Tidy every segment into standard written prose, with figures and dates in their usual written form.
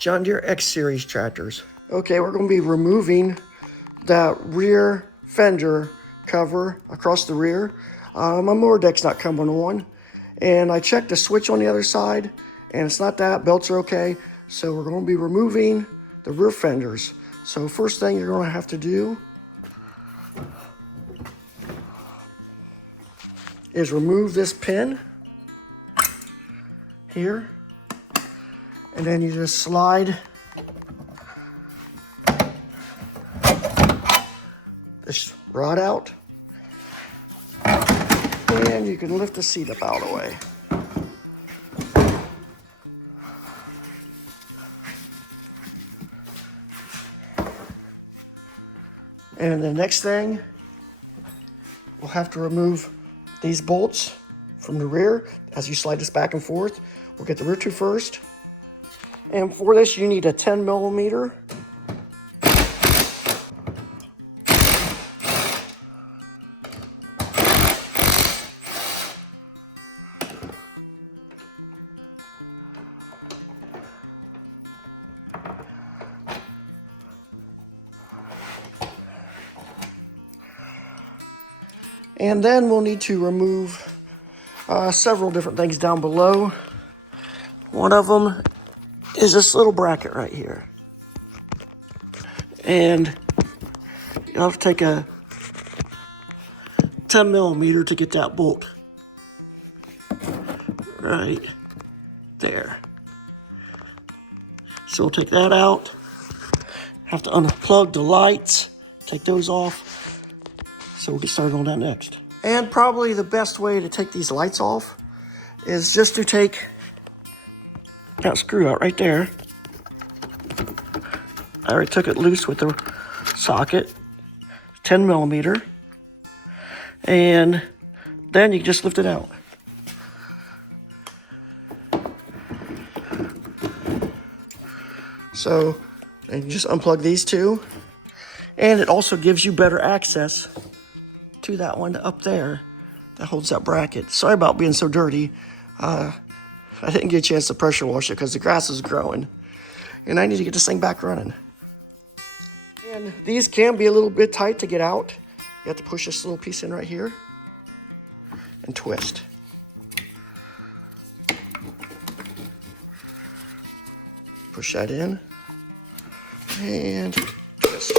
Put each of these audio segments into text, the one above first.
John Deere X Series tractors. Okay, we're going to be removing that rear fender cover across the rear. My mower deck's not coming on, and I checked the switch on the other side, and it's not that. Belts are okay, so we're going to be removing the rear fenders. So first thing you're going to have to do is remove this pin here, and then you just slide this rod out, and you can lift the seat up out of the way. And the next thing, we'll have to remove these bolts from the rear. As you slide this back and forth, we'll get the rear two first. And for this, you need a 10 millimeter. And then we'll need to remove several different things down below. One of them is this little bracket right here. And you'll have to take a 10 millimeter to get that bolt right there. So we'll take that out. Have to unplug the lights, take those off. So we'll get started on that next. And probably the best way to take these lights off is just to take that screw out right there. I already took it loose with the socket, 10 millimeter. And then you can just lift it out. So, and you just unplug these two. And it also gives you better access to that one up there that holds that bracket. Sorry about being so dirty. I didn't get a chance to pressure wash it because the grass is growing. And I need to get this thing back running. And these can be a little bit tight to get out. You have to push this little piece in right here and twist. Push that in and twist.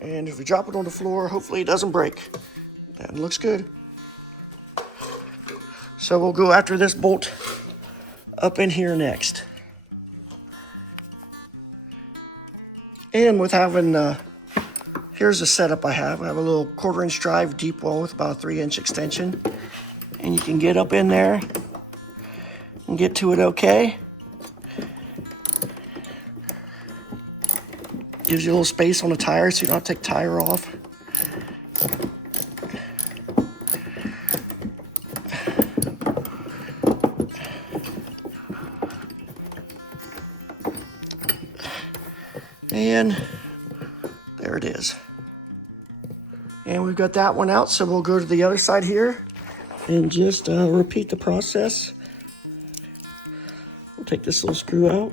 And if we drop it on the floor, hopefully it doesn't break. That looks good. So we'll go after this bolt up in here next. And with having, here's the setup I have. I have a little 1/4-inch drive, deep well with about a 3-inch extension. And you can get up in there and get to it okay. Gives you a little space on the tire so you don't have to take the tire off. And there it is. And we've got that one out, so we'll go to the other side here and just repeat the process. We'll take this little screw out.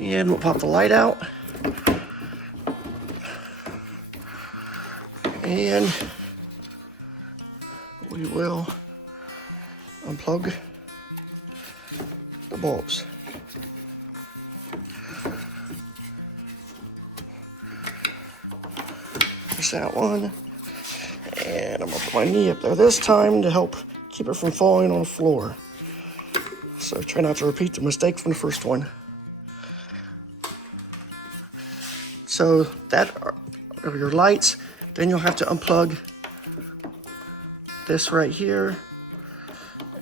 And we'll pop the light out. And we will unplug the bulbs. There's that one. And I'm gonna put my knee up there this time to help keep it from falling on the floor. So try not to repeat the mistake from the first one. So that are your lights. Then you'll have to unplug this right here.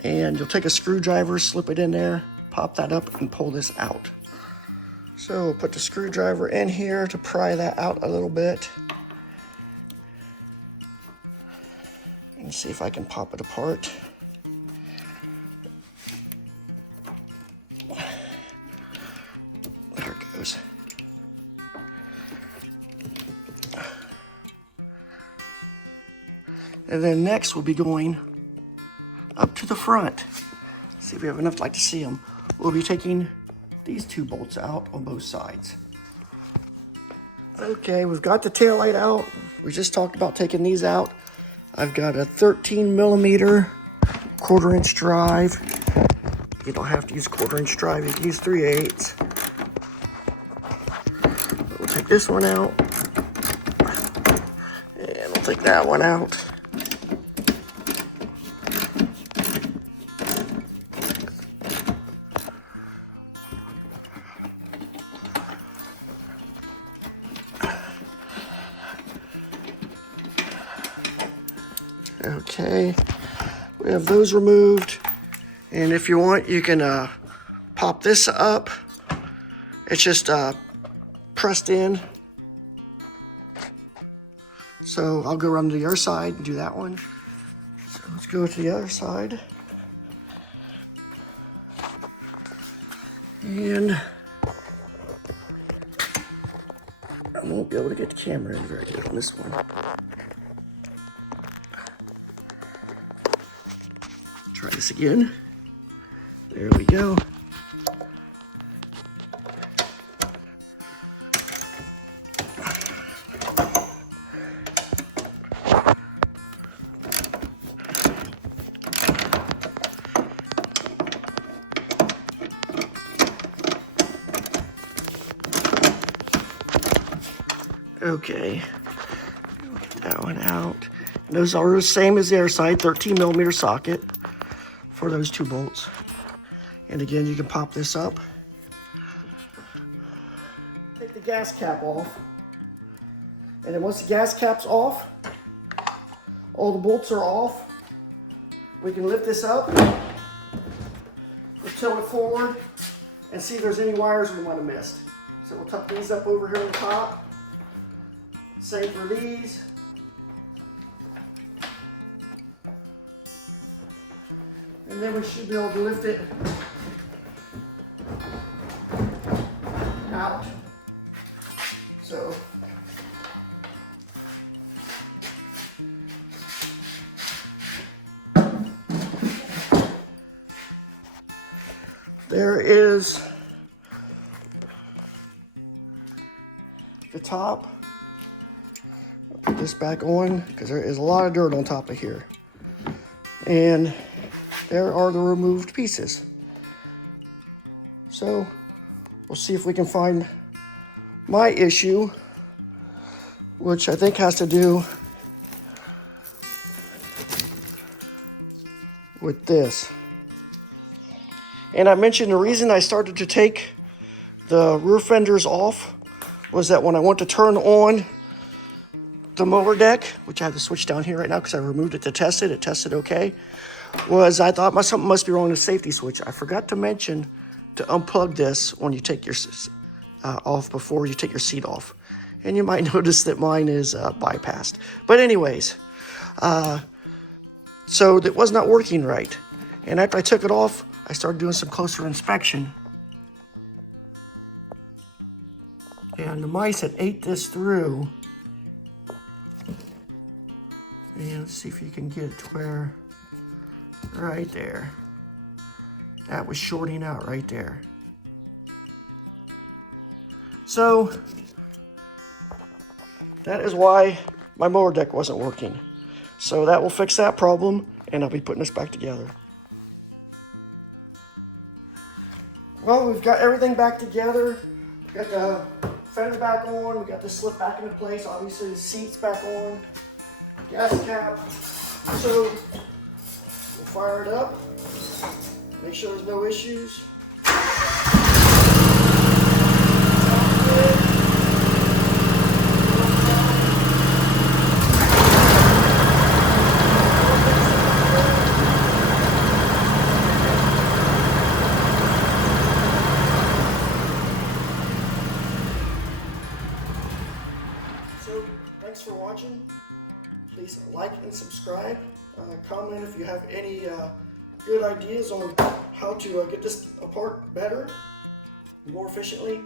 And you'll take a screwdriver, slip it in there, pop that up and pull this out. So we'll put the screwdriver in here to pry that out a little bit. And see if I can pop it apart. And then next we'll be going up to the front. See if we have enough light to see them. We'll be taking these 2 bolts out on both sides. Okay, we've got the taillight out. We just talked about taking these out. I've got a 13mm 1/4" drive. You don't have to use 1/4" drive, you can use 3/8. We'll take this one out. And we'll take that one out. Okay, we have those removed, and if you want, you can pop this up. It's just pressed in. So I'll go around to the other side and do that one. So let's go to the other side. And I won't be able to get the camera in very good on this one. Try this again. There we go. Okay, we'll get that one out. And those are the same as the other side, 13mm socket for those 2 bolts. And again, you can pop this up. Take the gas cap off. And then once the gas cap's off, all the bolts are off. We can lift this up, we'll tilt it forward, and see if there's any wires we might have missed. So we'll tuck these up over here on the top. Same for these. And then we should be able to lift it out. So there is the top. I'll put this back on because there is a lot of dirt on top of here. And there are the removed pieces. So we'll see if we can find my issue, which I think has to do with this. And I mentioned the reason I started to take the rear fenders off was that when I went to turn on the mower deck, which I have the switch down here right now because I removed it to test it, it tested okay, was I thought something must be wrong with the safety switch. I forgot to mention to unplug this when you take your off before you take your seat off. And you might notice that mine is bypassed. But anyways, so it was not working right. And after I took it off, I started doing some closer inspection. And the mice had ate this through. And let's see if you can get it to where, right there. That was shorting out right there. So that is why my mower deck wasn't working. So that will fix that problem, and I'll be putting this back together. Well, we've got everything back together. We've got the fender back on, we got the slip back into place, obviously the seat's back on, gas cap. So we'll fire it up, make sure there's no issues. So thanks for watching. Please like and subscribe. Comment if you have any good ideas on how to get this apart better, more efficiently,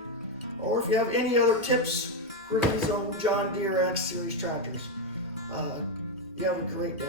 or if you have any other tips for these old John Deere X Series tractors. You have a great day.